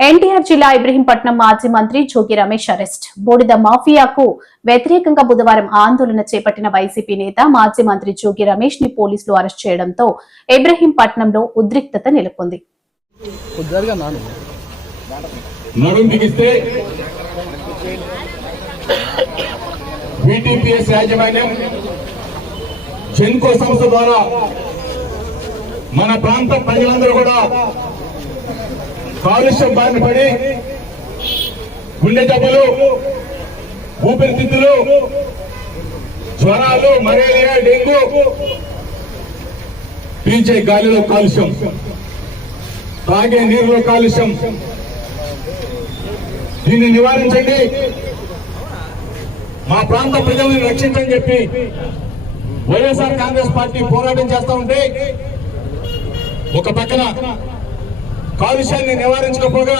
ఎన్టీఆర్ జిల్లా ఇబ్రహీంపట్నం మాజీ మంత్రి జోగి రమేష్ అరెస్ట్. బూడిద మాఫియాకు వ్యతిరేకంగా బుధవారం ఆందోళన చేపట్టిన వైసీపీ నేత మాజీ మంత్రి జోగి రమేష్ని పోలీసులు అరెస్ట్ చేయడంతో ఇబ్రహీంపట్నంలో ఉద్రిక్తత నెలకొంది. కొద్దిగా నాను. నడుం బిగిస్తే విటిపిఎస్ యాజమాన్యం జెన్కో సంస్థ ద్వారా మన ప్రాంత ప్రజలందరూ కూడా కాలుష్యం బారిన పడి గుండె జబ్బులు ఊపిరితిత్తులు జ్వరాలు మలేరియా డెంగ్యూ పీల్చే గాలిలో కాలుష్యం. తాగే నీరులో కాలుష్యం. దీన్ని నివారించండి. మా ప్రాంత ప్రజలను రక్షించని చెప్పి వైఎస్ఆర్ కాంగ్రెస్ పార్టీ పోరాటం చేస్తా ఉంటే ఒక పక్కన కాలుష్యాన్ని నివారించకపోగా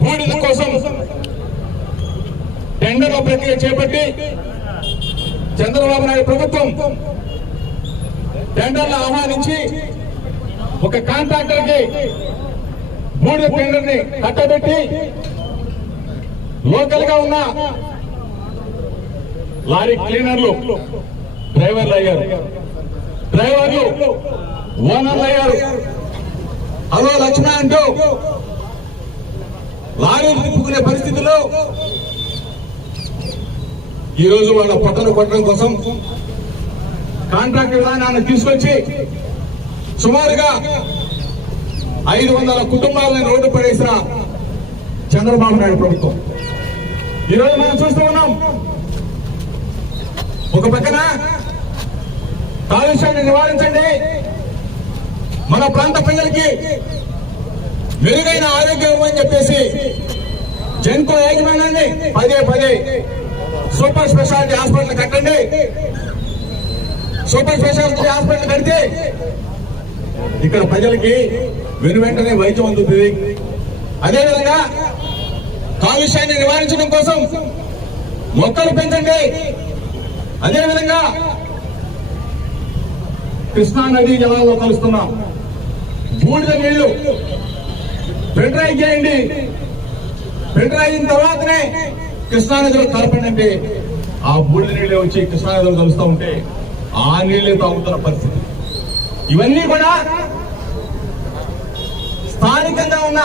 బూడిద కోసం టెండర్ల ప్రక్రియ చేపట్టి చంద్రబాబు నాయుడు ప్రభుత్వం టెండర్లు ఆహ్వానించి ఒక కాంట్రాక్టర్కి బూడిద టెండర్ని కట్టబెట్టి లోకల్గా ఉన్న లారీ క్లీనర్లు డ్రైవర్లు అయ్యారు. డ్రైవర్లు ఓనర్లు అయ్యారు హలో లక్ష్మణ అంటూ లారీలు తిప్పుకునే పరిస్థితిలో ఈరోజు వాళ్ళ పొట్టను కొట్టడం కోసం కాంట్రాక్ట్ విధానాన్ని తీసుకొచ్చి సుమారుగా ఐదు వందల కుటుంబాలను రోడ్డు పడేసిన చంద్రబాబు నాయుడు ప్రభుత్వం. ఈరోజు మనం చూస్తూ ఉన్నాం. ఒక పక్కన కాలుష్యాన్ని నివారించండి. మన ప్రాంత ప్రజలకి మెరుగైన ఆరోగ్యం అని చెప్పేసి జెన్కో యాజమాన్యాన్ని పదే పదే సూపర్ స్పెషాలిటీ హాస్పిటల్ కట్టండి. సూపర్ స్పెషాలిటీ హాస్పిటల్ కడితే ఇక్కడ ప్రజలకి వెను వెంటనే వైద్యం అందుతుంది. అదేవిధంగా కాలుష్యాన్ని నివారించడం కోసం మొక్కలు పెంచండి. అదేవిధంగా కృష్ణా నదీ జలాల్లో కలుస్తున్నాం. బూడిద నీళ్ళు. ఫిల్టరైజ్ చేయండి. ఫిల్టర్ అయిన తర్వాతనే కృష్ణా నదిలో కలపండి ఆ బూడిద నీళ్ళే వచ్చి కృష్ణానదిలో కలుస్తూ ఉంటే ఆ నీళ్ళే తాగుతున్న పరిస్థితి. ఇవన్నీ కూడా స్థానికంగా ఉన్న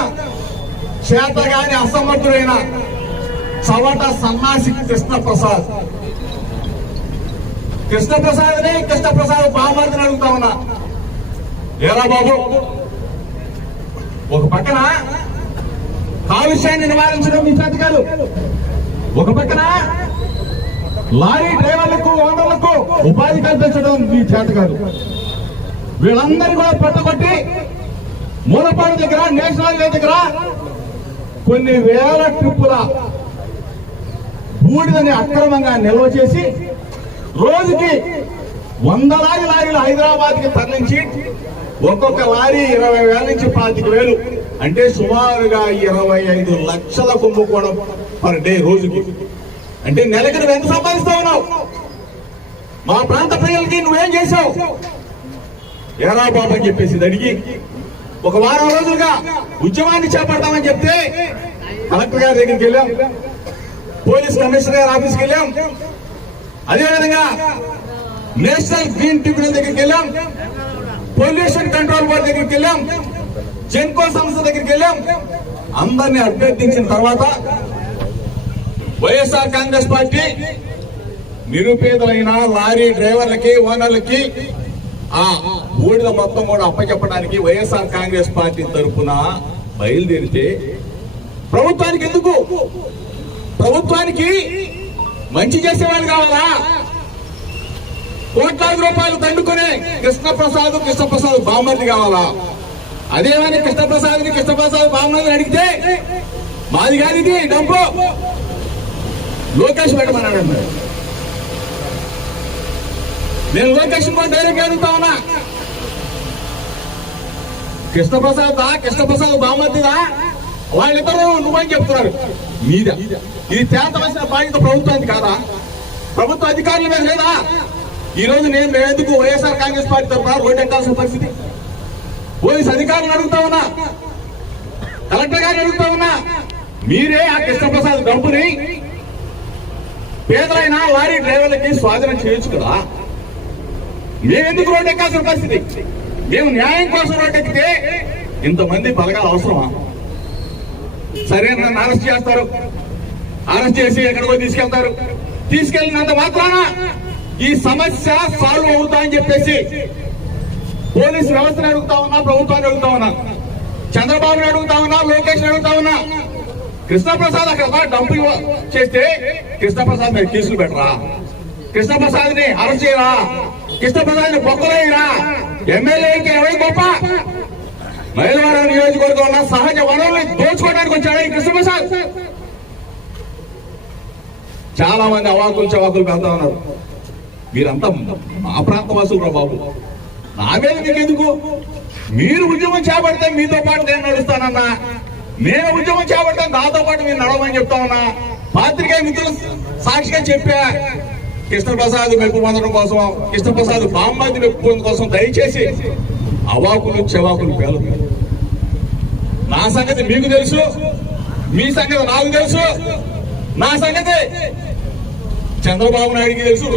చేతగాని అసమర్థుడైన చవట సన్నాసి కృష్ణ ప్రసాద్ కృష్ణ ప్రసాద్ని కృష్ణ ప్రసాద్ బామర్దిని అడుగుతా ఉన్నా. ఏరా బాబు ఒక పక్కన విషయాన్ని నివారించడం మీ చేత కాదు ఒక పక్కన లారీ డ్రైవర్లకు ఓనర్లకు ఉపాధి కల్పించడం మీ చేత కాదు. వీళ్ళందరినీ కూడా పట్టుబట్టి మూలపాడు దగ్గర నేషనల్ హైవే దగ్గర కొన్ని వేల ట్రిప్పుల బూడిదని అక్రమంగా నిల్వ చేసి రోజుకి వందలాది లారీలు హైదరాబాద్కి తరలించి ఒక్కొక్క లారీ ఇరవై వేల నుంచి పాతిక వేలు అంటే సుమారుగా ఇరవై ఐదు లక్షల కుంభకోణం పర్ డే రోజుకి. అంటే నెలకి నువ్వు ఎంత సంపాదిస్తా ఉన్నావు? మా ప్రాంత ప్రజలకి నువ్వేం చేసావు ఎరా బాబు అని చెప్పేసి అడిగి ఒక వారం రోజులుగా ఉద్యమాన్ని చేపడతామని చెప్తే కలెక్టర్ గారి దగ్గరికి వెళ్ళాం పోలీస్ కమిషనర్ గారి ఆఫీస్కి వెళ్ళాం. అదేవిధంగా నేషనల్ గ్రీన్ ట్రిబ్యునల్ దగ్గరికి వెళ్ళాం పొల్యూషన్ కంట్రోల్ బోర్డు దగ్గరికి వెళ్ళాం. జెన్కో సంస్థ దగ్గరికి వెళ్ళాం. అందరినీ అభ్యర్థించిన తర్వాత వైఎస్ఆర్ కాంగ్రెస్ పార్టీ నిరుపేదలైన లారీ డ్రైవర్లకి ఓనర్లకి ఆ బూడిద మొత్తం కూడా అప్పచెప్పడానికి వైఎస్ఆర్ కాంగ్రెస్ పార్టీ తరఫున బయలుదేరితే ప్రభుత్వానికి ఎందుకు? ప్రభుత్వానికి మంచి చేసేవాళ్ళు కావాలా? కోట్లాది రూపాయలు దండుకునే కృష్ణప్రసాద్ కృష్ణప్రసాద్ బామ్మర్ది కావాలా? అదేమని కృష్ణప్రసాద్ కృష్ణప్రసాద్ బామ్మర్ది అడిగితే మాది కాదు ఇది డబ్బు లోకేష్ పెట్టమన్నాడు అన్నాడు. నేను లోకేష్ కూడా డైరెక్ట్ అడుగుతా ఉన్నా. కృష్ణప్రసాద్ దా కృష్ణప్రసాద్ బామ్మర్దిదా? వాళ్ళిద్దరూ నువ్వని చెప్తున్నారు. మీద? ఇది తేల్చవలసిన బాధ్యత ప్రభుత్వానికి కాదా? ప్రభుత్వ అధికారుల మీద లేదా? ఈ రోజు నేను ఎందుకు వైఎస్ఆర్ కాంగ్రెస్ పార్టీ తరఫున రోడ్డు ఎక్కాల్సిన పరిస్థితి? పోలీస్ అధికారులు అడుగుతా ఉన్నా. కలెక్టర్ గారిని అడుగుతా ఉన్నా. మీరే ఆ కృష్ణప్రసాద్ డబ్బుని పేదలైన లారీ డ్రైవర్లకి స్వాధీనం చేయొచ్చు కదా. మేమెందుకు రోడ్డు ఎక్కాల్సిన పరిస్థితి? మేము న్యాయం కోసం రోడ్డు ఎక్కితే ఇంతమంది బలగాలు అవసరమా? సరే నన్ను అరెస్ట్ చేస్తారు. అరెస్ట్ చేసి ఎక్కడికో తీసుకెళ్తారు. తీసుకెళ్ళినంత మాత్రాన ఈ సమస్య సాల్వ్ అవుతా అని చెప్పేసి పోలీస్ వ్యవస్థను అడుగుతా ఉన్నా ప్రభుత్వాన్ని అడుగుతా ఉన్నా చంద్రబాబుని అడుగుతా ఉన్నా లోకేష్ అడుగుతా ఉన్నా. కృష్ణప్రసాద్ అక్కడ డంపు చేస్తే కృష్ణప్రసాద్ మీద కేసులు పెట్టరా? కృష్ణప్రసాద్ని అరెస్ట్ చేయరా? కృష్ణప్రసాద్ని బొక్కలేయరా? ఎమ్మెల్యేకి ఎవరి గొప్ప? మైలవరం నియోజకవర్గం ఉన్న సహజ వనరుల్ని దోచుకోవడానికి వచ్చాడు ఈ కృష్ణప్రసాద్. చాలా మంది అవాకులు చవాకులు పెడతా ఉన్నారు. మీరంతా మా ప్రాంత వాసులు బాబు. నా మీద మీకు ఎందుకు? మీరు ఉద్యమం చేపడితే మీతో పాటు నేను నడుస్తానన్నా. నేను ఉద్యమం చేపడితే నాతో పాటు మీరు నడవమని చెప్తా ఉన్నా. పాత్రికేయ మిత్రులు సాక్షిగా చెప్పా. కృష్ణప్రసాద్ మెప్పు పొందడం కోసం కృష్ణప్రసాద్ బామ్మది మెప్పు పొందడం కోసం దయచేసి అవాకులు చెవాకులు పేలు నా సంగతి మీకు తెలుసు మీ సంగతి నాకు తెలుసు నా సంగతి చంద్రబాబు నాయుడికి తెలుసు